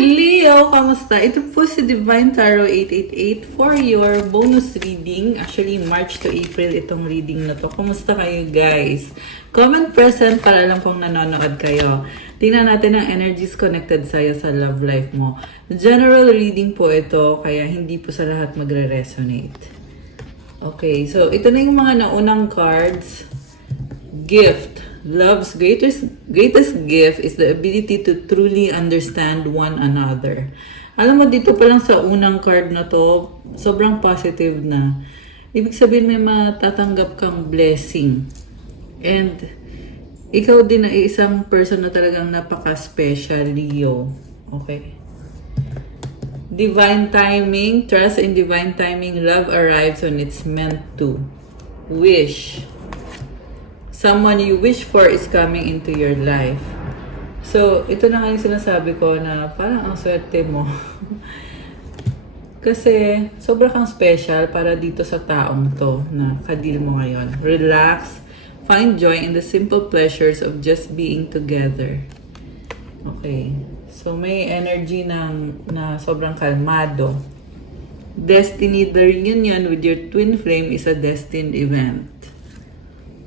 Leo! Kamusta? Ito po si Divine Tarot 888 for your bonus reading. Actually, March to April itong reading na to. Kamusta kayo guys? Comment present para lang kung nanonood kayo. Tingnan natin ang energies connected sa'yo sa love life mo. General reading po ito, kaya hindi po sa lahat magre-resonate. Okay, so ito na yung mga naunang cards. Gift. Love's greatest gift is the ability to truly understand one another. Alam mo, dito pa lang sa unang card na to, sobrang positive na. Ibig sabihin may matatanggap kang blessing. And ikaw din ay isang person na talagang napaka-special, Leo. Okay? Divine timing, trust in divine timing, love arrives when it's meant to. Wish. Someone you wish for is coming into your life. So, ito na nga yung sinasabi ko na parang ang swerte mo. Kasi, sobra kang special para dito sa taong to na kadil mo ngayon. Relax. Find joy in the simple pleasures of just being together. Okay. So, may energy na sobrang kalmado. Destiny, the reunion with your twin flame is a destined event.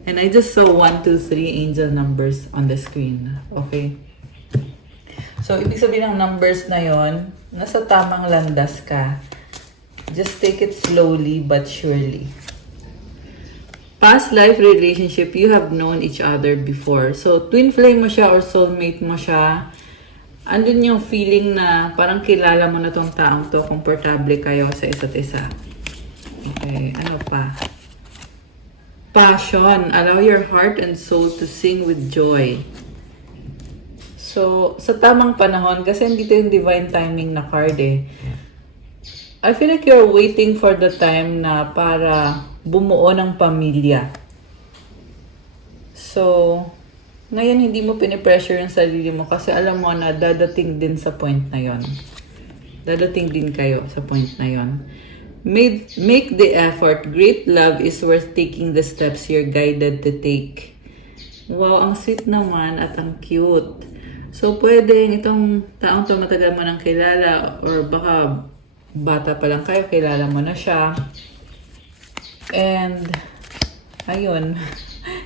And I just saw 1, 2, 3 angel numbers on the screen. Okay? So, ibig sabihin ng numbers na yon, nasa tamang landas ka. Just take it slowly but surely. Past life relationship, you have known each other before. So, twin flame mo siya or soulmate mo siya. Andun yung feeling na parang kilala mo na tong taong to, komportable kayo sa isa't isa. Okay, ano pa? Passion. Allow your heart and soul to sing with joy. So, sa tamang panahon, kasi hindi ito yung divine timing na card eh. I feel like you're waiting for the time na para bumuo ng pamilya. So, ngayon hindi mo pinipressure yung sarili mo kasi alam mo na dadating din sa point na yon. Dadating din kayo sa point na yon. Make the effort. Great love is worth taking the steps you're guided to take. Wow, ang sweet naman at ang cute. So, pwede itong taong to matagal mo nang kilala or baka bata pa lang kayo, kilala mo na siya. And, ayun,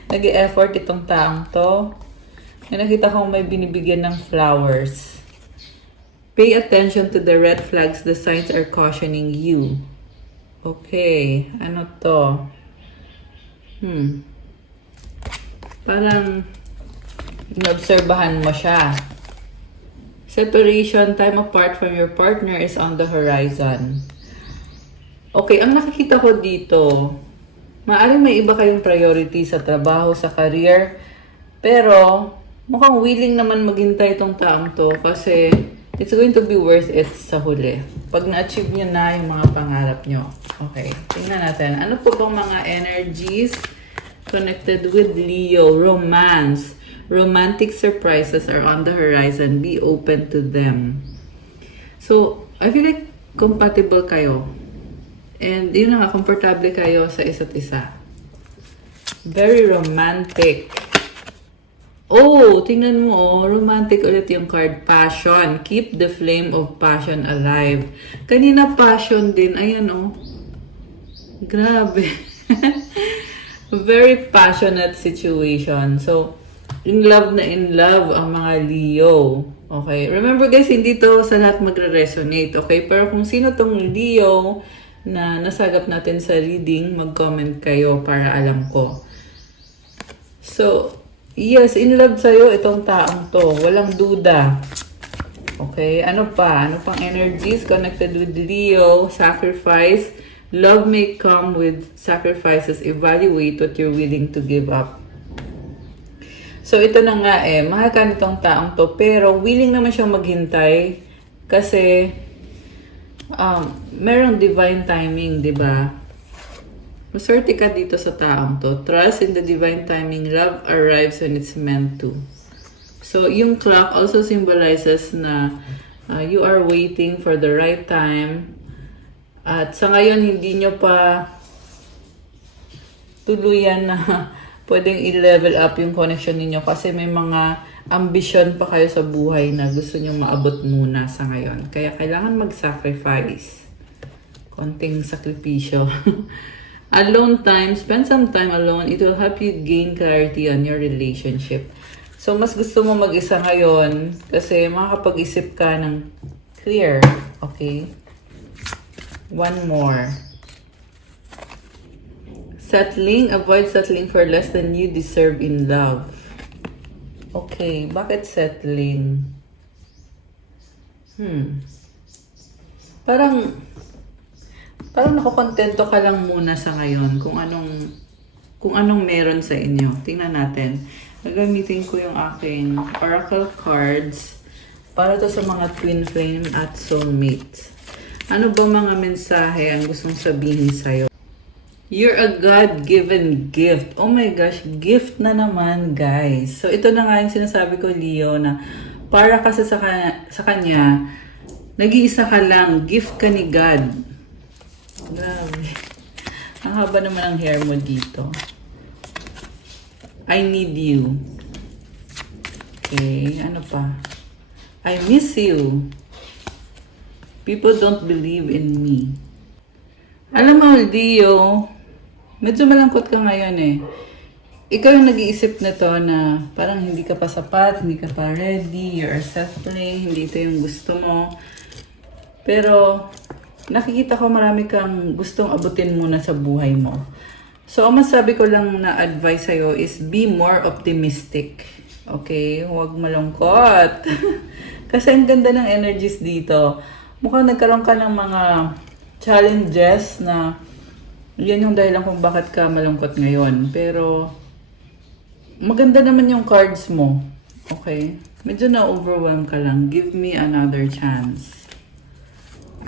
nag-e-effort itong taong to. May nakita kong may binibigyan ng flowers. Pay attention to the red flags. The signs are cautioning you. Okay, ano to? Parang inobserbahan mo siya. Separation, time apart from your partner is on the horizon. Okay, ang nakikita ko dito, maaaring may iba kayong priority sa trabaho, sa career, pero mukhang willing naman maghintay itong taong to kasi it's going to be worth it sa huli. Pag na-achieve nyo na yung mga pangarap nyo. Okay, tingnan natin. Ano po bang mga energies connected with Leo? Romance. Romantic surprises are on the horizon. Be open to them. So, I feel like compatible kayo. And yun na nga, komportable kayo sa isa't isa. Very romantic. Oh, tingnan mo oh, romantic ulit yung card, passion. Keep the flame of passion alive. Kanina passion din, ayan oh. Grabe. Very passionate situation. So, in love na in love ang mga Leo. Okay, remember guys, hindi to sa lahat magre-resonate, okay? Pero kung sino tong Leo na nasagap natin sa reading, mag-comment kayo para alam ko. So, yes, in love sa'yo itong taong to. Walang duda. Okay, ano pa? Ano pang energies connected with Leo? Sacrifice. Love may come with sacrifices. Evaluate what you're willing to give up. So, ito na nga eh. Mahal ka nitong taong to. Pero, willing naman siyang maghintay. Kasi, merong divine timing, di ba? Maswerte ka dito sa taong to. Trust in the divine timing. Love arrives when it's meant to. So, yung clock also symbolizes na you are waiting for the right time. At sa ngayon, hindi nyo pa tuluyan na pwedeng i-level up yung connection ninyo kasi may mga ambisyon pa kayo sa buhay na gusto nyo maabot muna sa ngayon. Kaya kailangan mag-sacrifice. Konting sakripisyo. Alone time, spend some time alone. It will help you gain clarity on your relationship. So, mas gusto mo mag-isa ngayon kasi makakapag-isip ka ng clear. Okay? One more. Settling. Avoid settling for less than you deserve in love. Okay, bakit settling? Parang nakokontento ka lang muna sa ngayon kung anong meron sa inyo. Tingnan natin. Gagamitin ko yung aking oracle cards para to sa mga twin flame at soulmates. Ano ba mga mensahe ang gustong sabihin sa'yo? You're a God-given gift. Oh my gosh, gift na naman, guys. So, ito na nga yung sinasabi ko, Leo, na para kasi sa kanya, nag-iisa ka lang, gift ka ni God. Grabe. Ang haba naman ang hair mo dito. I need you. Okay, ano pa? I miss you. People don't believe in me. Alam mo, Leo, medyo malangkot ka ngayon eh. Ikaw yung nag-iisip na to na parang hindi ka pa sapat, hindi ka pa ready, you're settling, hindi ito yung gusto mo. Pero, nakikita ko marami kang gustong abutin muna sa buhay mo. So, ang masabi ko lang na advice sa'yo is be more optimistic. Okay? Huwag malungkot. Kasi ang ganda ng energies dito. Mukhang nagkaroon ka ng mga challenges na yan yung dahilan kung bakit ka malungkot ngayon. Pero, maganda naman yung cards mo. Okay? Medyo na-overwhelm ka lang. Give me another chance.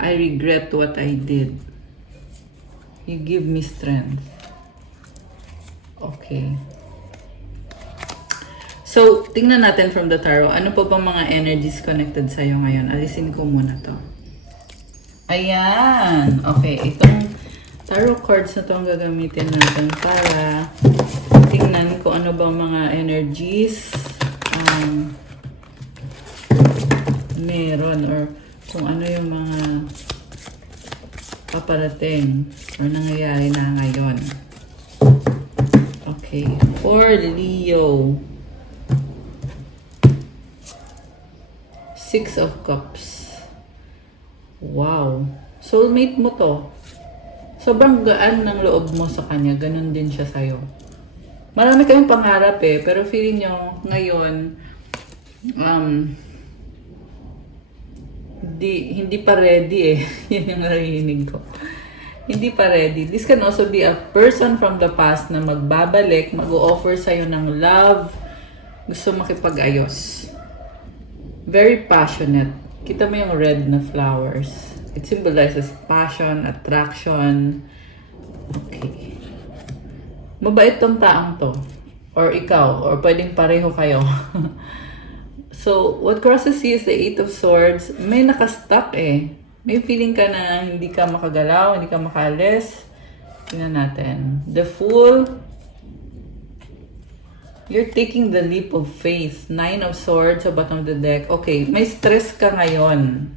I regret what I did. You give me strength. Okay. So, tingnan natin from the tarot. Ano pa ba mga energies connected sa'yo ngayon? Alisin ko muna to. Ayan. Okay. Itong tarot cards na to ang gagamitin natin para tingnan kung ano ba mga energies meron or kung ano yung mga paparating or nangyayari na ngayon. Okay. For Leo. 6 of Cups. Wow. Soulmate mo to. Sobrang gaan ng loob mo sa kanya. Ganon din siya sa'yo. Marami kayong pangarap eh. Pero feeling nyo ngayon, hindi pa ready eh. Yan yung narinig ko. Hindi pa ready. This can also be a person from the past na magbabalik, mag-o-offer sa'yo ng love, gusto makipag-ayos. Very passionate. Kita mo yung red na flowers. It symbolizes passion, attraction. Okay. Mabait tong taang to. Or ikaw. Or pwedeng pareho kayo. So, what crosses you is the 8 of Swords. May nakastuck eh. May feeling ka na hindi ka makagalaw, hindi ka makaalis. Tingnan natin. The Fool. You're taking the leap of faith. 9 of Swords sa bottom of the deck. Okay, may stress ka ngayon.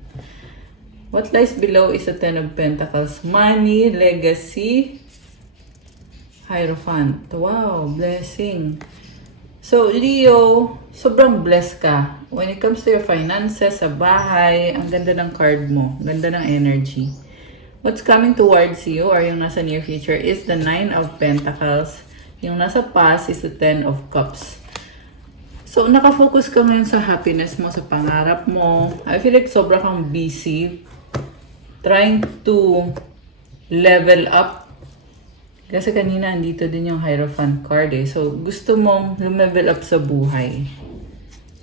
What lies below is a 10 of Pentacles. Money, legacy, Hierophant. Wow, blessing. So, Leo, sobrang blessed ka. When it comes to your finances, sa bahay, ang ganda ng card mo. Ganda ng energy. What's coming towards you or yung nasa near future is the 9 of Pentacles. Yung nasa past is the 10 of Cups. So, nakafocus ka ngayon sa happiness mo, sa pangarap mo. I feel like sobra kang busy. Trying to level up. Kasi kanina, andito din yung Hierophant card eh. So, gusto mong lumevel up sa buhay.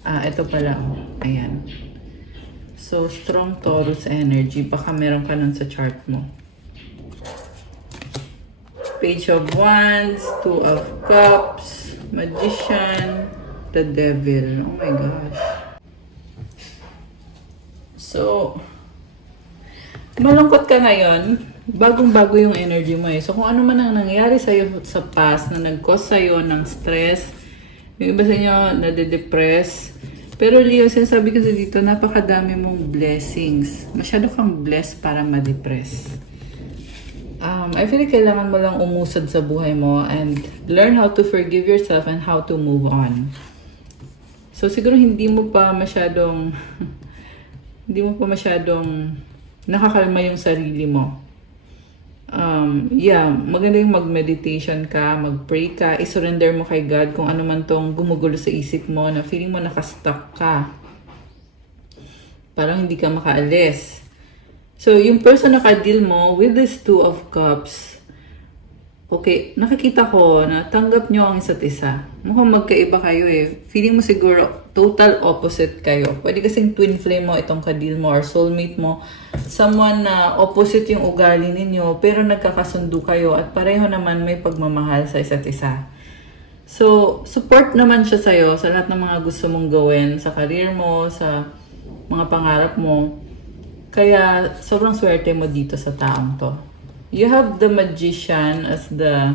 Ito pala. Ayan. So, strong Taurus energy. Baka meron ka nun sa chart mo. Page of Wands, 2 of Cups, Magician, the Devil. Oh my gosh. So, malungkot ka ngayon. bagong-bago yung energy mo eh. So, kung ano man ang nangyari sa'yo sa past na nag-cause sa'yo ng stress, yung iba sa inyo nade-depress. Pero Leo, sinasabi kasi dito, napakadami mong blessings. Masyado kang blessed para ma-depress. I feel like kailangan mo lang umusad sa buhay mo and learn how to forgive yourself and how to move on. So, siguro hindi mo pa masyadong nakakalma yung sarili mo. Maganda yung mag-meditation ka, mag-pray ka, i-surrender mo kay God kung ano man tong gumugulo sa isip mo na feeling mo nakastuck ka. Parang hindi ka makaalis. So, yung person na ka-deal mo with this Two of Cups, okay, nakikita ko na tanggap nyo ang isa't isa. Mukhang magkaiba kayo eh. Feeling mo siguro total opposite kayo. Pwede kasing twin flame mo itong ka-deal mo or soulmate mo. Someone na opposite yung ugali ninyo pero nagkakasundo kayo at pareho naman may pagmamahal sa isa't isa. So, support naman siya sa'yo sa lahat ng mga gusto mong gawin sa career mo, sa mga pangarap mo. Kaya sobrang swerte mo dito sa taong to. You have the Magician as the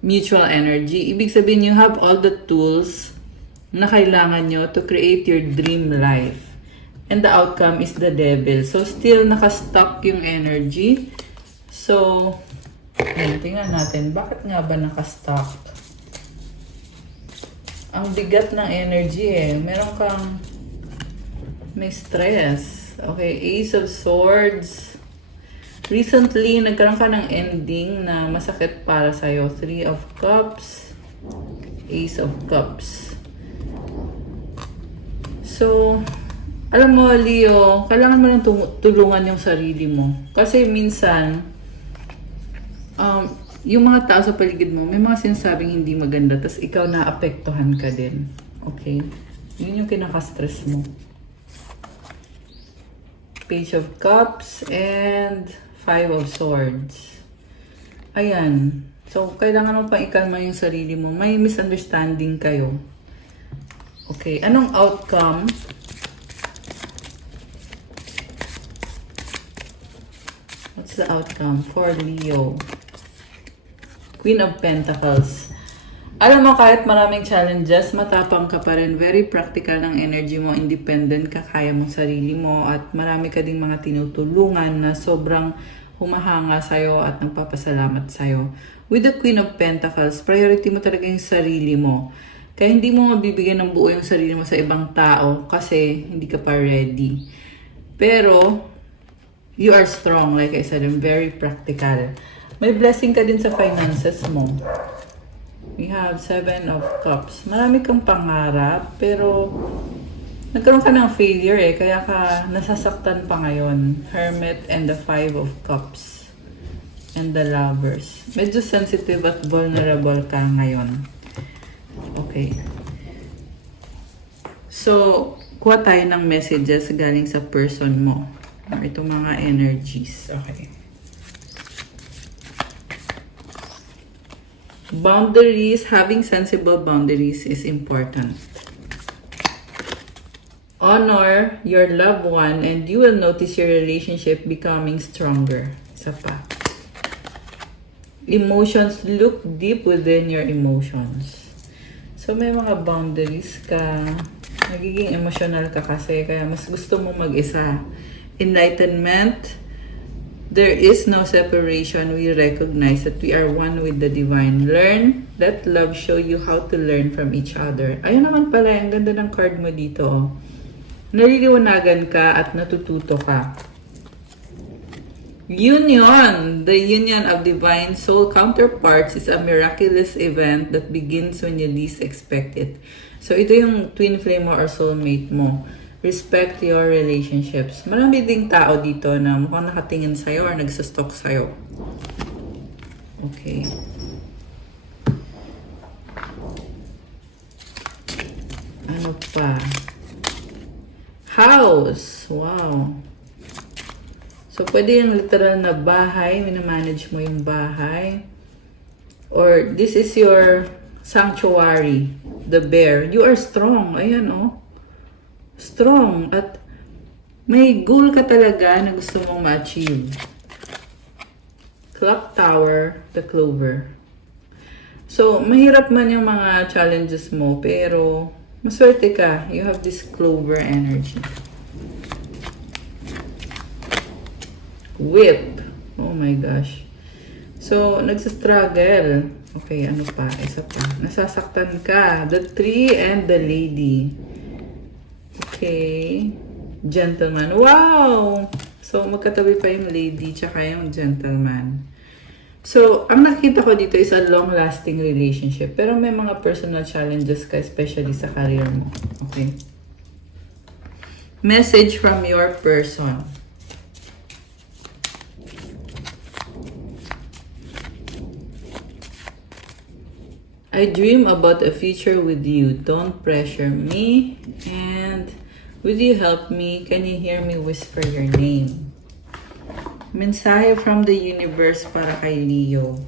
mutual energy. Ibig sabihin, you have all the tools na kailangan nyo to create your dream life. And the outcome is the Devil. So, still nakastuck yung energy. So, tingnan natin. Bakit nga ba nakastuck? Ang bigat ng energy eh. Meron kang may stress. Okay, Ace of Swords. Recently, nagkaroon ka ng ending na masakit para sa'yo. Three of Cups, Ace of Cups. So, alam mo, Leo, kailangan mo lang tulungan yung sarili mo. Kasi minsan, yung mga tao sa paligid mo, may mga sinasabing hindi maganda, tas ikaw naapektuhan ka din. Okay? Yun yung kinaka-stress mo. Page of Cups and Five of Swords. Ayan. So, kailangan mo pang ikalma yung sarili mo. May misunderstanding kayo. Okay. Anong outcome? What's the outcome for Leo? Queen of Pentacles. Alam mo, kahit maraming challenges, matapang ka pa rin. Very practical ng energy mo. Independent ka, kaya mong sarili mo. At marami ka ding mga tinutulungan na sobrang humahanga sa'yo at nagpapasalamat sa'yo. With the Queen of Pentacles, priority mo talaga yung sarili mo. Kaya hindi mo mabibigyan ng buo yung sarili mo sa ibang tao kasi hindi ka pa ready. Pero, you are strong, like I said, and very practical. May blessing ka din sa finances mo. We have Seven of Cups. Marami kang pangarap, pero nagkaroon ka ng failure eh, kaya ka nasasaktan pa ngayon. Hermit and the Five of Cups. And the Lovers. Medyo sensitive at vulnerable ka ngayon. Okay. So, kuha tayo ng messages galing sa person mo. Itong mga energies. Okay. Boundaries, having sensible boundaries is important. Honor your loved one and you will notice your relationship becoming stronger. Isa pa. Emotions, look deep within your emotions. So may mga boundaries ka. Nagiging emotional ka kasi kaya mas gusto mo mag-isa. Enlightenment. There is no separation. We recognize that we are one with the divine. Learn. Let love show you how to learn from each other. Ayun naman pala, ang ganda ng card mo dito. Oh. Naliliwanagan ka at natututo ka. Union. The union of divine soul counterparts is a miraculous event that begins when you least expect it. So, ito yung twin flame mo or soulmate mo. Respect your relationships. Marami ding tao dito na mukhang nakatingin sa'yo or nagsastalk sa'yo. Okay. Ano pa? House. Wow. So, pwede yung literal na bahay. Minamanage mo yung bahay. Or, this is your sanctuary. The bear. You are strong. Ayan, oh. Strong. At may goal ka talaga na gusto mong ma-achieve. Clock Tower, the Clover. So, mahirap man yung mga challenges mo, pero maswerte ka. You have this Clover energy. Whip. Oh my gosh. So, nagsastruggle. Okay, ano pa? Isa pa. Nasasaktan ka. The Tree and the Lady. Okay. Gentleman. Wow! So, magkatabi pa yung lady tsaka yung gentleman. So, ang nakita ko dito is a long-lasting relationship. Pero may mga personal challenges ka, especially sa career mo. Okay? Message from your person. I dream about a future with you. Don't pressure me. And will you help me? Can you hear me whisper your name? Mensahe from the universe para kay Leo.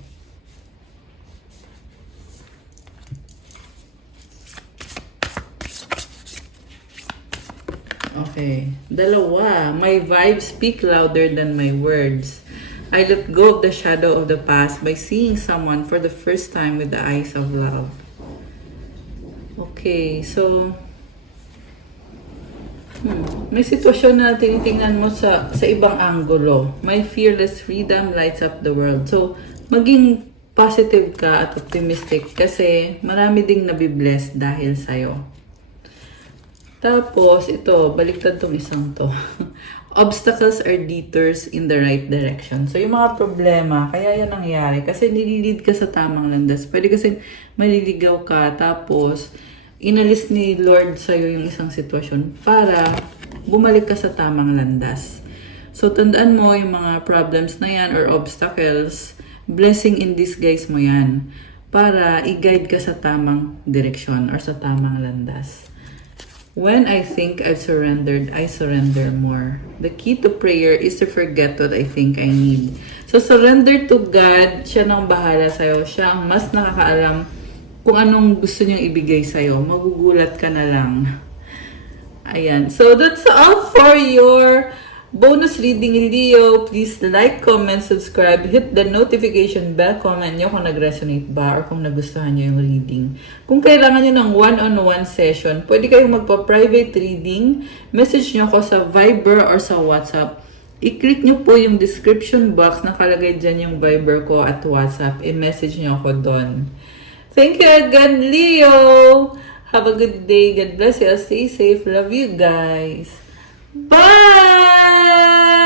Okay. Dalawa. My vibes speak louder than my words. I let go of the shadow of the past by seeing someone for the first time with the eyes of love. Okay, so may sitwasyon na tinitingnan mo sa ibang anggulo. My fearless freedom lights up the world. So, maging positive ka at optimistic kasi marami ding nabibless dahil sa'yo. Tapos, ito, baliktad tong isang to. Obstacles are detours in the right direction. So, yung mga problema, kaya yan nangyari. Kasi nililid ka sa tamang landas. Pwede kasi maliligaw ka, tapos inalis ni Lord sa'yo yung isang sitwasyon para bumalik ka sa tamang landas. So, tandaan mo yung mga problems na yan or obstacles, blessing in disguise mo yan para i-guide ka sa tamang direksyon or sa tamang landas. When I think I've surrendered, I surrender more. The key to prayer is to forget what I think I need. So, surrender to God. Siya nang bahala sa'yo. Siya ang mas nakakaalam kung anong gusto niyang ibigay sa'yo. Magugulat ka na lang. Ayan. So, that's all for your bonus reading, Leo. Please like, comment, subscribe, hit the notification bell, comment nyo kung nag-resonate ba or kung nagustuhan nyo yung reading. Kung kailangan nyo ng one-on-one session, pwede kayong magpa-private reading. Message nyo ako sa Viber or sa WhatsApp. I-click nyo po yung description box, nakalagay dyan yung Viber ko at WhatsApp. I-message nyo ako doon. Thank you again, Leo! Have a good day. God bless you. Stay safe. Love you guys. Bye!